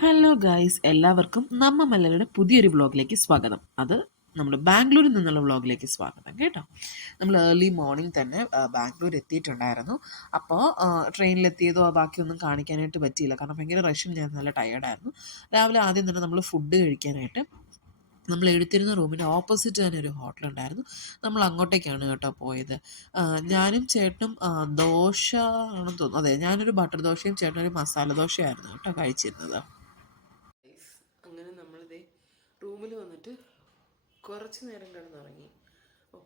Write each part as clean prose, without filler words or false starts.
Hello guys, എല്ലാവർക്കും നമ്മ മലയാളിയുടെ പുതിയൊരു വ്ളോഗിലേക്ക് സ്വാഗതം. അത് നമ്മൾ ബാംഗ്ലൂരിൽ നിന്നുള്ള വ്ളോഗിലേക്ക് സ്വാഗതം കേട്ടോ. നമ്മൾ ഏർലി മോർണിംഗ് തന്നെ ബാംഗ്ലൂർ എത്തിയിട്ടുണ്ടായിരുന്നു. അപ്പോൾ ട്രെയിനിലെത്തിയതോ ബാക്കിയൊന്നും കാണിക്കാനായിട്ട് പറ്റിയില്ല, കാരണം ഭയങ്കര റഷും ഞാൻ നല്ല ടയേർഡായിരുന്നു. രാവിലെ ആദ്യം തന്നെ നമ്മൾ ഫുഡ് കഴിക്കാനായിട്ട് നമ്മൾ എടുത്തിരുന്ന റൂമിൻ്റെ ഓപ്പോസിറ്റ് തന്നെ ഒരു ഹോട്ടലുണ്ടായിരുന്നു. നമ്മൾ അങ്ങോട്ടേക്കാണ് കേട്ടോ പോയത്. ഞാനും ചേട്ടനും ദോശ ആണെന്ന് തോന്നുന്നു, അതെ, ഞാനൊരു ബട്ടർ ദോശയും ചേട്ടനൊരു മസാല ദോശയായിരുന്നു കേട്ടോ കഴിച്ചിരുന്നത്. അങ്ങനെ നമ്മളിതേ റൂമിൽ വന്നിട്ട് കുറച്ച് നേരം കിടന്നുറങ്ങി.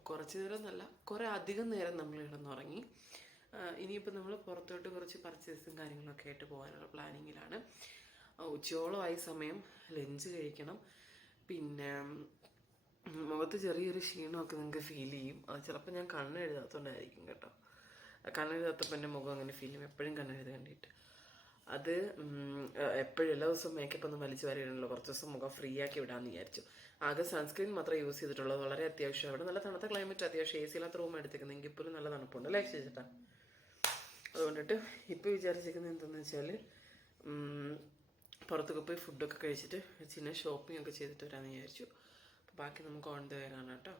കുറച്ച് നേരം എന്നല്ല, കുറേ അധികം നേരം നമ്മൾ കിടന്നുറങ്ങി. ഇനിയിപ്പോൾ നമ്മൾ പുറത്തോട്ട് കുറച്ച് പർച്ചേസും കാര്യങ്ങളൊക്കെ ആയിട്ട് പോകാനുള്ള പ്ലാനിങ്ങിലാണ്. ഉച്ചയോളമായി സമയം, ലഞ്ച് കഴിക്കണം. പിന്നെ മുഖത്ത് ചെറിയൊരു ക്ഷീണമൊക്കെ നിങ്ങൾക്ക് ഫീൽ ചെയ്യും. അത് ചിലപ്പോൾ ഞാൻ കണ്ണെഴുതാത്തതുകൊണ്ടായിരിക്കും കേട്ടോ. കണ്ണെഴുതാത്തപ്പോൾ എൻ്റെ മുഖം അങ്ങനെ ഫീൽ ചെയ്യും, എപ്പോഴും കണ്ണെഴുതി കണ്ടിട്ട്. അത് എപ്പോഴും എല്ലാ ദിവസവും മേക്കപ്പ് ഒന്നും വലിച്ചു വരികയാണല്ലോ, കുറച്ച് ദിവസം മുഖം ഫ്രീ ആക്കി വിടാമെന്ന് വിചാരിച്ചു. ആകെ സൺസ്ക്രീൻ മാത്രമേ യൂസ് ചെയ്തിട്ടുള്ളത്. വളരെ അത്യാവശ്യം, അവിടെ നല്ല തണുത്ത ക്ലൈമറ്റ്, അത്യാവശ്യം AC ഇല്ലാത്ത റൂം എടുത്തേക്കുന്നത്, എങ്കിൽ പോലും നല്ല തണുപ്പുണ്ട് അല്ലേ ചേട്ടാ. അതുകൊണ്ടിട്ട് ഇപ്പോൾ വിചാരിച്ചിരിക്കുന്നത് എന്താണെന്ന് വെച്ചാൽ പുറത്തൊക്കെ പോയി ഫുഡൊക്കെ കഴിച്ചിട്ട് ചിന്ന ഷോപ്പിംഗ് ഒക്കെ ചെയ്തിട്ട് വരാമെന്ന് വിചാരിച്ചു. അപ്പോൾ ബാക്കി നമുക്ക് ഓൺ ദ വേ കാണാം കേട്ടോ.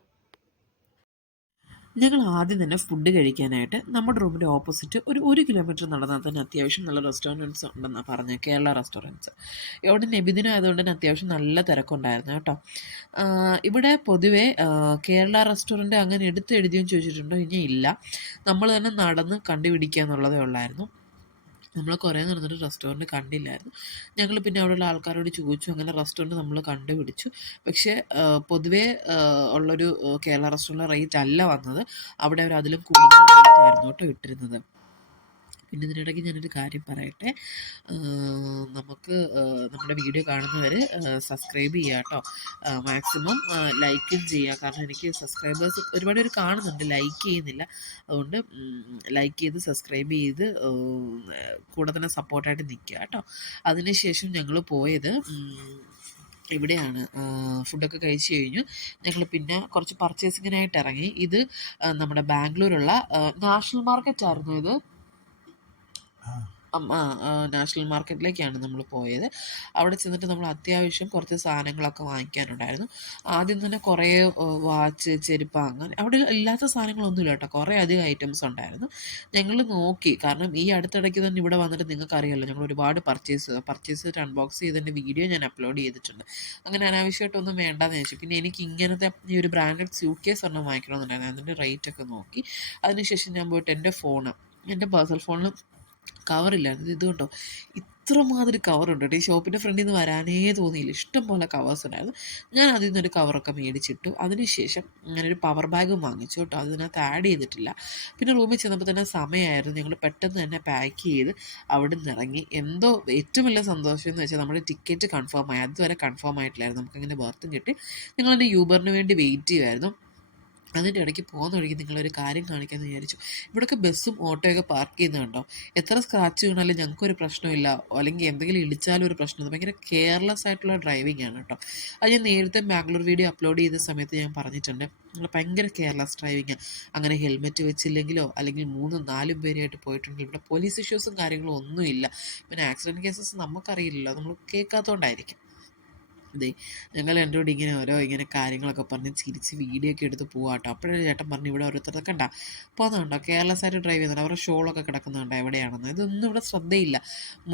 ഞങ്ങൾ ആദ്യം തന്നെ ഫുഡ് കഴിക്കാനായിട്ട് നമ്മുടെ റൂമിൻ്റെ ഓപ്പോസിറ്റ് ഒരു കിലോമീറ്റർ നടന്നാൽ തന്നെ അത്യാവശ്യം നല്ല റെസ്റ്റോറൻറ്റ്സ് ഉണ്ടെന്നാണ് പറഞ്ഞത്, കേരള റെസ്റ്റോറൻറ്റ്സ്. ഇവിടെ നബിദിനം ആയതുകൊണ്ട് തന്നെ അത്യാവശ്യം നല്ല തിരക്കുണ്ടായിരുന്നു കേട്ടോ. ഇവിടെ പൊതുവേ കേരള റെസ്റ്റോറൻറ്റ് അങ്ങനെ എഴുതിയെന്ന് ചോദിച്ചിട്ടുണ്ടോ, ഇനി ഇല്ല. നമ്മൾ തന്നെ നടന്ന് കണ്ടുപിടിക്കുക എന്നുള്ളതേ ഉള്ളായിരുന്നു. നമ്മൾ കുറേ നടന്നിട്ട് റെസ്റ്റോറൻറ്റ് കണ്ടില്ലായിരുന്നു. ഞങ്ങൾ പിന്നെ അവിടെയുള്ള ആൾക്കാരോട് ചോദിച്ചു, അങ്ങനെ റെസ്റ്റോറൻറ്റ് നമ്മൾ കണ്ടുപിടിച്ചു. പക്ഷേ പൊതുവേ ഉള്ളൊരു കേരള റെസ്റ്റോറൻറ്റിലെ റേറ്റ് അല്ല വന്നത്, അവിടെ അവർ അതിലും കൂടുതൽ റേറ്റ് ആയിരുന്നു കേട്ടോ ഇട്ടിരുന്നത്. പിന്നെ ഇതിനിടയ്ക്ക് ഞാനൊരു കാര്യം പറയട്ടെ. നമുക്ക് നമ്മുടെ വീഡിയോ കാണുന്നവർ സബ്സ്ക്രൈബ് ചെയ്യുക കേട്ടോ. മാക്സിമം ലൈക്കും ചെയ്യുക, കാരണം എനിക്ക് സബ്സ്ക്രൈബേഴ്സ് ഒരുപാട് പേര് കാണുന്നുണ്ട്, ലൈക്ക് ചെയ്യുന്നില്ല. അതുകൊണ്ട് ലൈക്ക് ചെയ്ത് സബ്സ്ക്രൈബ് ചെയ്ത് കൂടെ തന്നെ സപ്പോർട്ടായിട്ട് നിൽക്കുക കേട്ടോ. അതിനുശേഷം ഞങ്ങൾ പോയത് ഇവിടെയാണ്. ഫുഡൊക്കെ കഴിച്ച് കഴിഞ്ഞു ഞങ്ങൾ പിന്നെ കുറച്ച് പർച്ചേസിങ്ങിനായിട്ട് ഇറങ്ങി. ഇത് നമ്മുടെ ബാംഗ്ലൂരുള്ള നാഷണൽ മാർക്കറ്റ് ആയിരുന്നു ഇത്. നാഷണൽ മാർക്കറ്റിലേക്കാണ് നമ്മൾ പോയത്. അവിടെ ചെന്നിട്ട് നമ്മൾ അത്യാവശ്യം കുറച്ച് സാധനങ്ങളൊക്കെ വാങ്ങിക്കാനുണ്ടായിരുന്നു. ആദ്യം തന്നെ കുറേ വാച്ച്, ചെരുപ്പ്, അങ്ങനെ അവിടെ ഇല്ലാത്ത സാധനങ്ങളൊന്നുമില്ല കേട്ടോ, കുറേ അധികം ഐറ്റംസ് ഉണ്ടായിരുന്നു. ഞങ്ങൾ നോക്കി, കാരണം ഈ അടുത്തിടയ്ക്ക് തന്നെ ഇവിടെ വന്നിട്ട് നിങ്ങൾക്കറിയാമല്ലോ, ഞങ്ങൾ ഒരുപാട് പർച്ചേസ് ചെയ്തിട്ട് അൺബോക്സ് ചെയ്തതിൻ്റെ വീഡിയോ ഞാൻ അപ്ലോഡ് ചെയ്തിട്ടുണ്ട്. അങ്ങനെ അനാവശ്യമായിട്ടൊന്നും വേണ്ടാന്ന് വെച്ചു. പിന്നെ എനിക്ക് ഇങ്ങനത്തെ ഈ ഒരു ബ്രാൻഡഡ് സ്യൂട്ട് കേസ് ഒരെണ്ണം വാങ്ങിക്കണമെന്നുണ്ടായിരുന്നു. അതിൻ്റെ റേറ്റൊക്കെ നോക്കി. അതിനുശേഷം ഞാൻ പോയിട്ട് എൻ്റെ പേഴ്സണൽ ഫോണിൽ കവറില്ലായിരുന്നു. ഇതുകൊണ്ടോ ഇത്രമാതിരി കവറുണ്ട് കേട്ടോ. ഈ ഷോപ്പിൻ്റെ ഫ്രണ്ടിൽ നിന്ന് വരാനേ തോന്നിയില്ല, ഇഷ്ടം പോലെ കവേഴ്സ് ഉണ്ടായിരുന്നു. ഞാൻ അതിൽ നിന്നൊരു കവറൊക്കെ മേടിച്ചിട്ടു. അതിനുശേഷം ഞാനൊരു പവർ ബാഗും വാങ്ങിച്ചു കേട്ടോ, അതിനകത്ത് ആഡ് ചെയ്തിട്ടില്ല. പിന്നെ റൂമിൽ ചെന്നപ്പോൾ തന്നെ സമയമായിരുന്നു. ഞങ്ങൾ പെട്ടെന്ന് തന്നെ പാക്ക് ചെയ്ത് അവിടെ നിന്ന് ഇറങ്ങി. എന്തോ ഏറ്റവും വലിയ സന്തോഷം എന്ന് വെച്ചാൽ നമ്മുടെ ടിക്കറ്റ് കൺഫേം ആയി. അതുവരെ കൺഫേം ആയിട്ടില്ലായിരുന്നു. നമുക്കങ്ങനെ ബർത്തും കിട്ടി. ഞങ്ങളെൻ്റെ യൂബറിന് വേണ്ടി വെയിറ്റ് ചെയ്യുമായിരുന്നു. അതിൻ്റെ ഇടയ്ക്ക് പോകുന്ന വഴിക്ക് നിങ്ങളൊരു കാര്യം കാണിക്കാമെന്ന് വിചാരിച്ചു. ഇവിടെയൊക്കെ ബസ്സും ഓട്ടോയൊക്കെ പാർക്ക് ചെയ്യുന്നുണ്ടോ, എത്ര സ്ക്രാച്ച് വീണാലും ഞങ്ങൾക്കൊരു പ്രശ്നമില്ല, അല്ലെങ്കിൽ എന്തെങ്കിലും ഇടിച്ചാലും ഒരു പ്രശ്നമില്ല. ഭയങ്കര കെയർലെസ് ആയിട്ടുള്ള ഡ്രൈവിംഗ് ആണ് കേട്ടോ. അത് ഞാൻ നേരത്തെ ബാംഗ്ലൂർ വീഡിയോ അപ്ലോഡ് ചെയ്ത സമയത്ത് ഞാൻ പറഞ്ഞിട്ടുണ്ട്, നിങ്ങൾ ഭയങ്കര കെയർലെസ് ഡ്രൈവിംഗ്. അങ്ങനെ ഹെൽമെറ്റ് വെച്ചില്ലെങ്കിലോ അല്ലെങ്കിൽ 3-4 പേരായിട്ട് പോയിട്ടുണ്ടെങ്കിൽ ഇവിടെ പോലീസ് ഇഷ്യൂസും കാര്യങ്ങളും ഒന്നുമില്ല. പിന്നെ ആക്സിഡൻറ്റ് കേസസ് നമുക്കറിയില്ലല്ലോ, നമ്മൾ കേൾക്കാത്തതുകൊണ്ടായിരിക്കും. അതെ, ഞങ്ങൾ രണ്ടുകൂടി ഇങ്ങനെ കാര്യങ്ങളൊക്കെ പറഞ്ഞ് ചിരിച്ച് വീഡിയോ ഒക്കെ എടുത്ത് പോകാം കേട്ടോ. അപ്പോഴൊരു ചേട്ടൻ പറഞ്ഞു, ഇവിടെ ഓരോരുത്തരൊക്കെ കണ്ടാ പോകുന്നുണ്ടോ, കേരളസായിട്ട് ഡ്രൈവ് ചെയ്യുന്നുണ്ട്, അവരുടെ ഷോളൊക്കെ കിടക്കുന്നുണ്ടോ എവിടെയാണെന്ന്. ഇതൊന്നും ഇവിടെ ശ്രദ്ധയില്ല.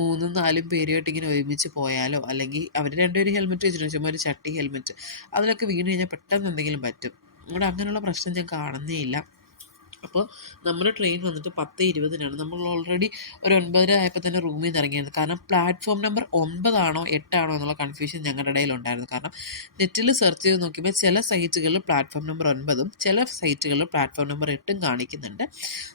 3-4 പേരുമായിട്ട് ഇങ്ങനെ ഒരുമിച്ച് പോയാലോ, അല്ലെങ്കിൽ അവർ രണ്ടുപേരും ഹെൽമെറ്റ് വെച്ചിട്ടുണ്ട്, ചുമ്മാ ഒരു ചട്ടി ഹെൽമെറ്റ്, അതിലൊക്കെ വീണ് കഴിഞ്ഞാൽ പെട്ടെന്ന് എന്തെങ്കിലും പറ്റും. ഇവിടെ അങ്ങനെയുള്ള പ്രശ്നം ഞാൻ കാണുന്നേ ഇല്ല. അപ്പോൾ നമ്മുടെ ട്രെയിൻ വന്നിട്ട് 10:20-നാണ്. നമ്മൾ ഓൾറെഡി ഒരു 9:30 ആയപ്പോൾ തന്നെ റൂമിൽ നിന്ന് ഇറങ്ങിയായിരുന്നു. കാരണം പ്ലാറ്റ്ഫോം നമ്പർ 9 ആണോ 8 ആണോ എന്നുള്ള കൺഫ്യൂഷൻ ഞങ്ങളുടെ ഇടയിലുണ്ടായിരുന്നു. കാരണം നെറ്റിൽ സെർച്ച് ചെയ്ത് നോക്കിയപ്പോൾ ചില സൈറ്റുകളിൽ പ്ലാറ്റ്ഫോം നമ്പർ 9-ഉം ചില സൈറ്റുകളിൽ പ്ലാറ്റ്ഫോം നമ്പർ 8-ഉം കാണിക്കുന്നുണ്ട്.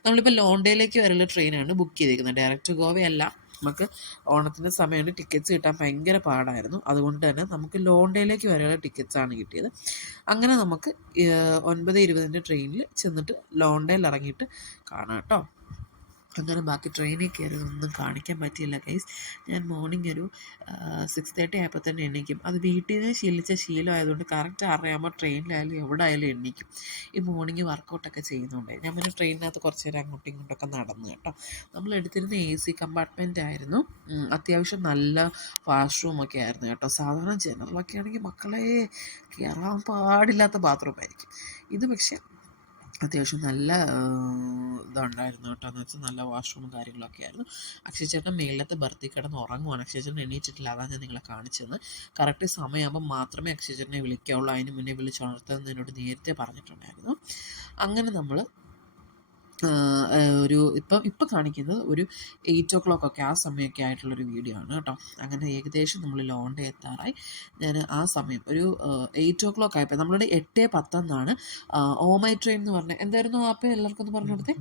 നമ്മളിപ്പോൾ ലോണ്ടയിലേക്ക് വരെയുള്ള ട്രെയിനാണ് ബുക്ക് ചെയ്തിരിക്കുന്നത്, ഡയറക്റ്റ് ഗോവയല്ല. നമുക്ക് ഓണത്തിൻ്റെ സമയമാണ്, ടിക്കറ്റ്സ് കിട്ടാൻ ഭയങ്കര പാടായിരുന്നു. അതുകൊണ്ട് തന്നെ നമുക്ക് ലോണ്ടയിലേക്ക് വരെയുള്ള ടിക്കറ്റ്സാണ് കിട്ടിയത്. അങ്ങനെ നമുക്ക് 9:20-ൻ്റെ ട്രെയിനിൽ ചെന്നിട്ട് ലോണ്ടയിൽ ഇറങ്ങിയിട്ട് കാണാം കേട്ടോ. അങ്ങനെ ബാക്കി ട്രെയിനിൽ കയറിയതൊന്നും കാണിക്കാൻ പറ്റിയില്ല ഗൈസ്. ഞാൻ മോർണിംഗ് ഒരു 6:30 ആയപ്പോൾ തന്നെ എണീക്കും. അത് വീട്ടിൽ നിന്ന് ശീലിച്ച ശീലമായതുകൊണ്ട് കറക്റ്റ് 6:30 ട്രെയിനിലായാലും എവിടെ ആയാലും എണീക്കും. ഈ മോർണിംഗ് വർക്കൗട്ടൊക്കെ ചെയ്യുന്നുണ്ട്. ഞാൻ പിന്നെ ട്രെയിനിനകത്ത് കുറച്ച് നേരം അങ്ങോട്ടും ഇങ്ങോട്ടൊക്കെ നടന്നു കേട്ടോ. നമ്മൾ എടുത്തിരുന്ന AC കമ്പാർട്ട്മെൻ്റ് ആയിരുന്നു. അത്യാവശ്യം നല്ല വാഷ്റൂമൊക്കെ ആയിരുന്നു കേട്ടോ. സാധാരണ ജനറലൊക്കെ ആണെങ്കിൽ മക്കളെ കയറാൻ പാടില്ലാത്ത ബാത്റൂമായിരിക്കും. ഇത് പക്ഷേ അത്യാവശ്യം നല്ല ഇതുണ്ടായിരുന്നു കേട്ടോ. എന്ന് വെച്ചാൽ നല്ല വാഷ്റൂമും കാര്യങ്ങളൊക്കെ ആയിരുന്നു. അക്ഷയ് ചേട്ടൻ മേളിലത്തെ ബർത്തിൽ കിടന്ന് ഉറങ്ങുവാണ്. അക്ഷയ് ചേട്ടൻ എണീറ്റിട്ടില്ല, അതാണ് ഞാൻ നിങ്ങളെ കാണിച്ചത്. കറക്റ്റ് സമയമാകുമ്പോൾ മാത്രമേ അക്ഷയ് ചേട്ടനെ വിളിക്കാവുള്ളൂ. അതിന് മുന്നേ വിളിച്ചുണർത്തുന്നത് എന്നോട് നേരത്തെ പറഞ്ഞിട്ടുണ്ടായിരുന്നു. അങ്ങനെ നമ്മൾ ഇപ്പം കാണിക്കുന്നത് ഒരു 8 o'clock ആ സമയമൊക്കെ ആയിട്ടുള്ളൊരു വീഡിയോ ആണ് കേട്ടോ. അങ്ങനെ ഏകദേശം നമ്മൾ ലോണ്ടേ എത്താറായി. ഞാൻ ആ സമയം ഒരു 8 o'clock ആയപ്പോൾ നമ്മളുടെ 8:10 ഓ മൈ ട്രെയിൻ എന്ന് പറഞ്ഞ എന്തായിരുന്നു ആപ്പ് എല്ലാവർക്കും ഒന്ന് പറഞ്ഞു കൊടുത്തേ.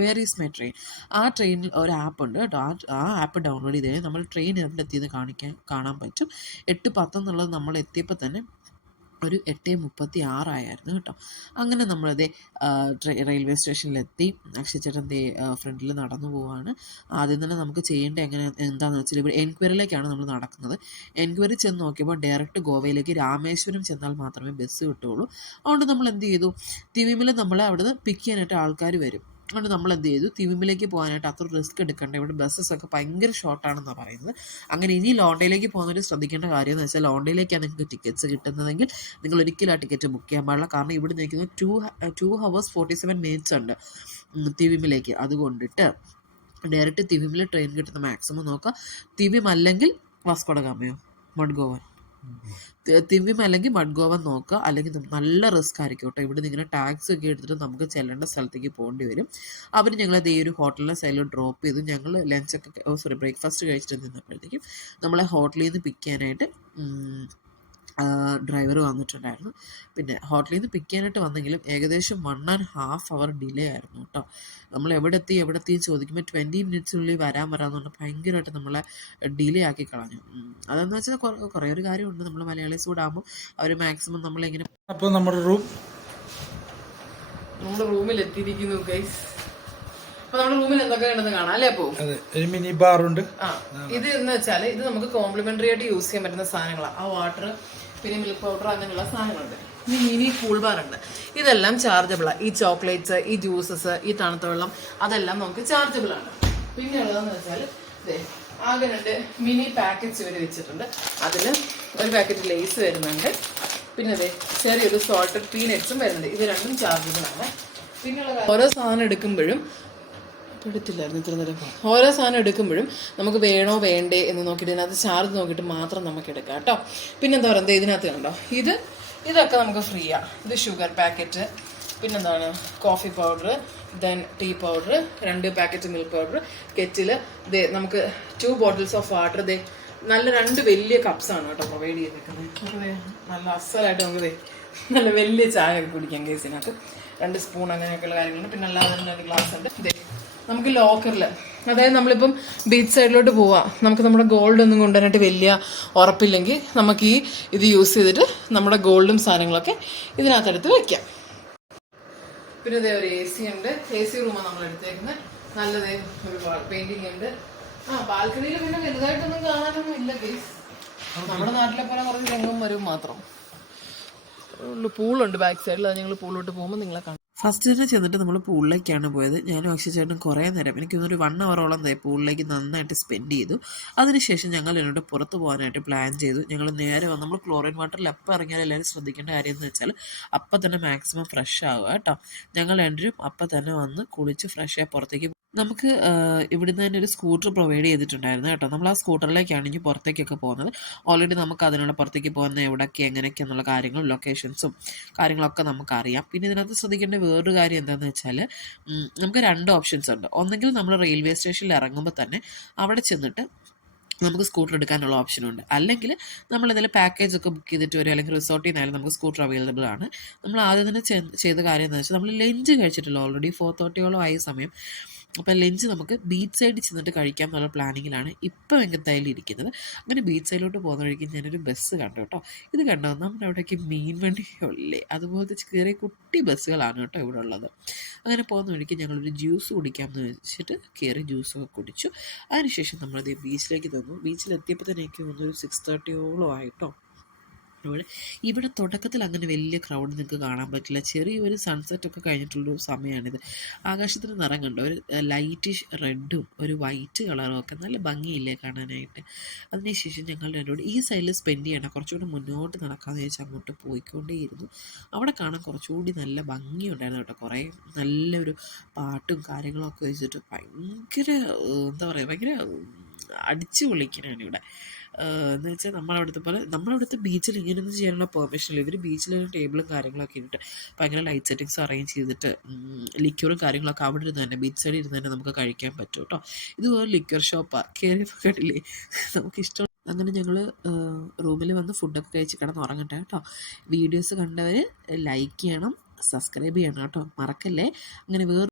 Where is my train. ആ ട്രെയിനിൽ ഒരു ആപ്പ് ഉണ്ട് കേട്ടോ. ആ ആപ്പ് ഡൗൺലോഡ് ചെയ്ത് കഴിഞ്ഞാൽ നമ്മൾ ട്രെയിൻ എവിടെത്തിയെന്ന് കാണാൻ പറ്റും. 8:10 എന്നുള്ളത് നമ്മൾ എത്തിയപ്പോൾ തന്നെ ഒരു 8:36 ആയിരുന്നു കേട്ടോ. അങ്ങനെ നമ്മളത് റെയിൽവേ സ്റ്റേഷനിലെത്തി. അക്ഷയ് ചേട്ടൻ ഫ്രണ്ടിൽ നടന്നു പോവാണ്. ആദ്യം തന്നെ നമുക്ക് ചെയ്യേണ്ടത് എന്താണെന്ന് വെച്ചാൽ ഇവിടെ എൻക്വയറിയിലേക്കാണ് നമ്മൾ നടക്കുന്നത്. എൻക്വയറി ചെന്ന് നോക്കിയപ്പോൾ ഡയറക്റ്റ് ഗോവയിലേക്ക് രാമേശ്വരം ചെന്നാൽ മാത്രമേ ബസ് കിട്ടുകയുള്ളൂ. അതുകൊണ്ട് നമ്മൾ എന്ത് ചെയ്തു, തിരുമല നമ്മളെ അവിടുന്ന് പിക്ക് ചെയ്യാനായിട്ട് ആൾക്കാർ വരും. അതുകൊണ്ട് നമ്മൾ എന്ത് ചെയ്തു, തിരുമലയ്ക്ക് പോകാനായിട്ട് അത്ര റിസ്ക് എടുക്കേണ്ട. ഇവിടെ ബസ്സസൊക്കെ ഭയങ്കര ഷോർട്ടാണെന്നാണ് പറയുന്നത്. അങ്ങനെ ഇനി ലോണ്ടയിലേക്ക് പോകുന്നവർ ശ്രദ്ധിക്കേണ്ട കാര്യം എന്ന് വെച്ചാൽ ലോണ്ടയിലേക്കാണ് നിങ്ങൾക്ക് ടിക്കറ്റ്സ് കിട്ടുന്നതെങ്കിൽ നിങ്ങൾ ഒരിക്കലും ആ ടിക്കറ്റ് ബുക്ക് ചെയ്യാൻ പാടില്ല. കാരണം ഇവിടെ നിൽക്കുന്നത് 2 hours 47 minutes ഉണ്ട് തിരുമലയ്ക്ക്. അതുകൊണ്ടിട്ട് ഡയറക്റ്റ് തിരുമല ട്രെയിൻ കിട്ടുന്ന മാക്സിമം നോക്കുക. തിരുമല അല്ലെങ്കിൽ വാസ്കോ ഡ ഗാമയോ മഡ്ഗോവൻ, തിരുമല അല്ലെങ്കിൽ മഡ്ഗോവൻ നോക്കുക. അല്ലെങ്കിൽ നല്ല റിസ്ക് ആയിരിക്കും കേട്ടോ. ഇവിടെ ഇങ്ങനെ ടാക്സി ഒക്കെ എടുത്തിട്ട് നമുക്ക് ചെല്ലേണ്ട സ്ഥലത്തേക്ക് പോകേണ്ടി വരും. അവർ ഞങ്ങളത് ഈ ഒരു ഹോട്ടലിൻ്റെ സൈഡിൽ ഡ്രോപ്പ് ചെയ്തു. ഞങ്ങൾ ലഞ്ചൊക്കെ ബ്രേക്ക്ഫാസ്റ്റ് കഴിച്ചിട്ട് നിന്നപ്പോഴത്തേക്കും നമ്മളെ ഹോട്ടലിൽ നിന്ന് പിക്ക് ചെയ്യാനായിട്ട് ഡ്രൈവർ വന്നിട്ടുണ്ടായിരുന്നു. പിന്നെ ഹോട്ടലിൽ നിന്ന് പിക്ക് ചെയ്യാനായിട്ട് വന്നെങ്കിലും ഏകദേശം 1.5 hour ഡിലേ ആയിരുന്നു കേട്ടോ. നമ്മൾ എവിടെ എത്തി ചോദിക്കുമ്പോൾ 20 minutes വരാമെന്ന് പറഞ്ഞാൽ ഭയങ്കരമായിട്ട് നമ്മളെ ഡിലേ ആക്കി കളഞ്ഞു. അതെന്ന് വെച്ചാൽ കുറേ ഒരു കാര്യമുണ്ട്. നമ്മൾ മലയാളീസ് കൂടെ ആകുമ്പോൾ അവർ മാക്സിമം നമ്മളിങ്ങനെ. അപ്പോൾ നമ്മുടെ റൂമിൽ എത്തിയിരിക്കുന്നു ഗൈസ്. അപ്പൊ നമ്മുടെ റൂമിൽ എന്തൊക്കെ ഉണ്ടെന്ന് കാണാം അല്ലേ? അപ്പോ ഒരു മിനി ബാറുണ്ട്. ഇത് എന്ന് വെച്ചാൽ ഇത് നമുക്ക് കോംപ്ലിമെന്ററി ആയിട്ട് യൂസ് ചെയ്യാൻ പറ്റുന്ന സാധനങ്ങളാണ്. ആ വാട്ടർ പിന്നെ മിൽക്ക് പൗഡർ അങ്ങനെയുള്ള സാധനങ്ങളുണ്ട്. ഇനി മിനി കൂൾ ബാർ ഉണ്ട്. ഇതെല്ലാം ചാർജബിളാണ്. ഈ ചോക്ലേറ്റ്സ്, ഈ ജ്യൂസസ്, ഈ തണുത്ത വെള്ളം അതെല്ലാം നമുക്ക് ചാർജബിൾ ആണ്. പിന്നെ ഉള്ളതെന്ന് വെച്ചാൽ ആകെ 2 മിനി പാക്കറ്റ്സ് ഇവർ വെച്ചിട്ടുണ്ട്. അതിൽ ഒരു പാക്കറ്റ് ലേസ് വരുന്നുണ്ട്. പിന്നെ ചെറിയൊരു സോൾട്ടഡ് പീനട്സും വരുന്നുണ്ട്. ഇത് രണ്ടും ചാർജബിൾ ആണ്. പിന്നെയുള്ള ഓരോ സാധനം എടുക്കുമ്പോഴും ഓരോ സാധനം എടുക്കുമ്പോഴും നമുക്ക് വേണോ വേണ്ടേ എന്ന് നോക്കിയിട്ട് ഇതിനകത്ത് ചാർജ് നോക്കിയിട്ട് മാത്രം നമുക്ക് എടുക്കാം കേട്ടോ. പിന്നെന്താ പറയുന്നത്, ഇതിനകത്ത് കണ്ടോ, ഇതൊക്കെ നമുക്ക് ഫ്രീ ആണ്. ഇത് ഷുഗർ പാക്കറ്റ്, പിന്നെന്താണ് coffee powder, then tea powder, 2 packet milk powder, kettle, നമുക്ക് 2 bottles ഓഫ് വാട്ടർ, നല്ല 2 വലിയ കപ്സാണ് കേട്ടോ പ്രൊവൈഡ് ചെയ്തേക്കുന്നത്. നല്ല അസലായിട്ട് നമുക്ക് നല്ല വലിയ ചായ ഒക്കെ കുടിക്കാം കേസിനകത്ത്. 2 സ്പൂൺ അങ്ങനെയൊക്കെയുള്ള കാര്യങ്ങളുണ്ട്. പിന്നെ അല്ലാതെ തന്നെ ഒരു ഗ്ലാസ് ഉണ്ട്. നമുക്ക് ലോക്കറിൽ, അതായത് നമ്മളിപ്പം ബീച്ച് സൈഡിലോട്ട് പോവാം, നമുക്ക് നമ്മുടെ ഗോൾഡ് ഒന്നും കൊണ്ടുവരാനായിട്ട് വലിയ ഉറപ്പില്ലെങ്കിൽ നമുക്ക് ഇത് യൂസ് ചെയ്തിട്ട് നമ്മുടെ ഗോൾഡും സാധനങ്ങളൊക്കെ ഇതിനകത്തെടുത്ത് വെക്കാം. പിന്നെ ഒരു AC ഉണ്ട്. AC റൂമാണ് നമ്മൾ എടുത്തേക്കുന്നത്. നല്ലത് ഒരു പെയിന്റിങ് ഉണ്ട്. ബാൽക്കണിയിൽ പിന്നെ വലുതായിട്ടൊന്നും കാണാനൊന്നും ഇല്ല ഗൈസ്. നമ്മുടെ നാട്ടിലെ പോലെ കുറച്ച് തെങ്ങും മരവും മാത്രം. പൂളുണ്ട് ബാക്ക് സൈഡിൽ. അത് ഞങ്ങൾ പൂളിലോട്ട് പോകുമ്പോൾ നിങ്ങളെ കാണാം. ഫസ്റ്റ് തന്നെ ചെന്നിട്ട് നമ്മൾ പൂളിലേക്കാണ് പോയത്. ഞാനും അക്ഷയ് ചേട്ടനും കുറേ നേരം, എനിക്കൊന്നൊരു 1 hour പൂളിലേക്ക് നന്നായിട്ട് സ്പെൻഡ് ചെയ്തു. അതിനുശേഷം ഞങ്ങൾ എന്നോട് പുറത്ത് പോകാനായിട്ട് പ്ലാൻ ചെയ്തു. ഞങ്ങൾ നേരെ വന്ന് നമ്മൾ ക്ലോറിൻ വാട്ടറിൽ എപ്പോൾ ഇറങ്ങിയാൽ എല്ലാവരും ശ്രദ്ധിക്കേണ്ട കാര്യം എന്ന് വെച്ചാൽ അപ്പം തന്നെ മാക്സിമം ഫ്രഷ് ആവുക കേട്ടോ. ഞങ്ങൾ രണ്ടും അപ്പം തന്നെ വന്ന് കുളിച്ച് ഫ്രഷായി പുറത്തേക്ക്. നമുക്ക് ഇവിടുന്ന് തന്നെ ഒരു സ്കൂട്ടർ പ്രൊവൈഡ് ചെയ്തിട്ടുണ്ടായിരുന്നു കേട്ടോ. നമ്മൾ ആ സ്കൂട്ടറിലേക്കാണ് ഇനി പുറത്തേക്കൊക്കെ പോകുന്നത്. ഓൾറെഡി നമുക്ക് അതിനുള്ള പുറത്തേക്ക് പോകുന്ന എവിടെയൊക്കെ എങ്ങനെയൊക്കെ എന്നുള്ള കാര്യങ്ങളും ലൊക്കേഷൻസും കാര്യങ്ങളൊക്കെ നമുക്കറിയാം. പിന്നെ ഇതിനകത്ത് ശ്രദ്ധിക്കേണ്ട വേറൊരു കാര്യം എന്താണെന്ന് വെച്ചാൽ നമുക്ക് 2 ഓപ്ഷൻസ് ഉണ്ട്. ഒന്നെങ്കിൽ നമ്മൾ റെയിൽവേ സ്റ്റേഷനിൽ ഇറങ്ങുമ്പോൾ തന്നെ അവിടെ ചെന്നിട്ട് നമുക്ക് സ്കൂട്ടർ എടുക്കാനുള്ള ഓപ്ഷനുണ്ട്. അല്ലെങ്കിൽ നമ്മൾ ഇതിൽ പാക്കേജൊക്കെ ബുക്ക് ചെയ്തിട്ട് വരും, അല്ലെങ്കിൽ റിസോർട്ടിൽ നിന്നായാലും നമുക്ക് സ്കൂട്ടർ അവൈലബിൾ ആണ്. നമ്മൾ ആദ്യം തന്നെ ചെയ്ത കാര്യം എന്ന് വെച്ചാൽ നമ്മൾ ലഞ്ച് കഴിച്ചിട്ടില്ല. ഓൾറെഡി 4:30 ആയ സമയം. അപ്പോൾ ലഞ്ച് നമുക്ക് ബീച്ച് സൈഡിൽ ചെന്നിട്ട് കഴിക്കാം എന്നുള്ള പ്ലാനിങ്ങിലാണ് ഇപ്പം എന്തായാലും ഇരിക്കുന്നത്. അങ്ങനെ ബീച്ച് സൈഡിലോട്ട് പോകുന്ന വഴിക്ക് ഞാനൊരു ബസ് കണ്ടു കേട്ടോ. ഇത് കണ്ടോ, നമ്മുടെ അവിടേക്ക് മീൻ വണ്ടിയുള്ളേ അതുപോലത്തെ ചെറിയ കുട്ടി ബസ്സുകളാണ് കേട്ടോ ഇവിടെ ഉള്ളത്. അങ്ങനെ പോകുന്ന വഴിക്ക് ഞങ്ങളൊരു ജ്യൂസ് കുടിക്കാമെന്ന് വെച്ചിട്ട് കയറി ജ്യൂസൊക്കെ കുടിച്ചു. അതിനുശേഷം നമ്മളത് ബീച്ചിലേക്ക് തന്നു. ബീച്ചിലെത്തിയപ്പോൾ തന്നെ എനിക്ക് തോന്നുന്നു ഒരു 6:30 ആയിട്ടോ. ഇവിടെ തുടക്കത്തിൽ അങ്ങനെ വലിയ ക്രൗഡ് നിങ്ങൾക്ക് കാണാൻ പറ്റില്ല. ചെറിയൊരു സൺസെറ്റൊക്കെ കഴിഞ്ഞിട്ടുള്ളൊരു സമയമാണിത്. ആകാശത്തിന് നിറം കണ്ടോ, ഒരു ലൈറ്റിഷ് റെഡും ഒരു വൈറ്റ് കളറും ഒക്കെ നല്ല ഭംഗിയില്ലേ കാണാനായിട്ട്. അതിനുശേഷം ഞങ്ങൾ രണ്ടോട് ഈ സൈഡിൽ സ്പെൻഡ് ചെയ്യണം, കുറച്ചുകൂടി മുന്നോട്ട് നടക്കാമെന്ന് ചോദിച്ചാൽ അങ്ങോട്ട് പോയിക്കൊണ്ടേയിരുന്നു. അവിടെ കാണാൻ കുറച്ചുകൂടി നല്ല ഭംഗിയുണ്ടായിരുന്നു കേട്ടോ. കുറേ നല്ലൊരു പാട്ടും കാര്യങ്ങളൊക്കെ വെച്ചിട്ട് ഭയങ്കര എന്താ പറയുക, ഭയങ്കര അടിച്ചു പൊളിക്കാനാണ് ഇവിടെ. എന്ന് വെച്ചാൽ നമ്മളവിടുത്തെ ബീച്ചിൽ ഇങ്ങനെയൊന്നും ചെയ്യാനുള്ള പെർമിഷനില്ല. ഇവർ ബീച്ചിലൊരു ടേബിളും കാര്യങ്ങളൊക്കെ ഇട്ടിട്ട് ഭയങ്കര ലൈറ്റ് സെറ്റിങ്സ് അറേഞ്ച് ചെയ്തിട്ട് ലിക്വറും കാര്യങ്ങളൊക്കെ അവിടെ ഇരുന്ന് തന്നെ ബീച്ച് സൈഡിൽ ഇരുന്ന് തന്നെ നമുക്ക് കഴിക്കാൻ പറ്റും കേട്ടോ. ഇതുപോലെ ലിക്വർ ഷോപ്പാണ്, കയറിയപ്പോൾ കണ്ടില്ലേ നമുക്കിഷ്ടം. അങ്ങനെ ഞങ്ങൾ റൂമിൽ വന്ന് ഫുഡൊക്കെ കഴിച്ച് കിടന്നുറങ്ങട്ടെ കേട്ടോ. വീഡിയോസ് കണ്ടവർ ലൈക്ക് ചെയ്യണം, സബ്സ്ക്രൈബ് ചെയ്യണം കേട്ടോ, മറക്കല്ലേ. അങ്ങനെ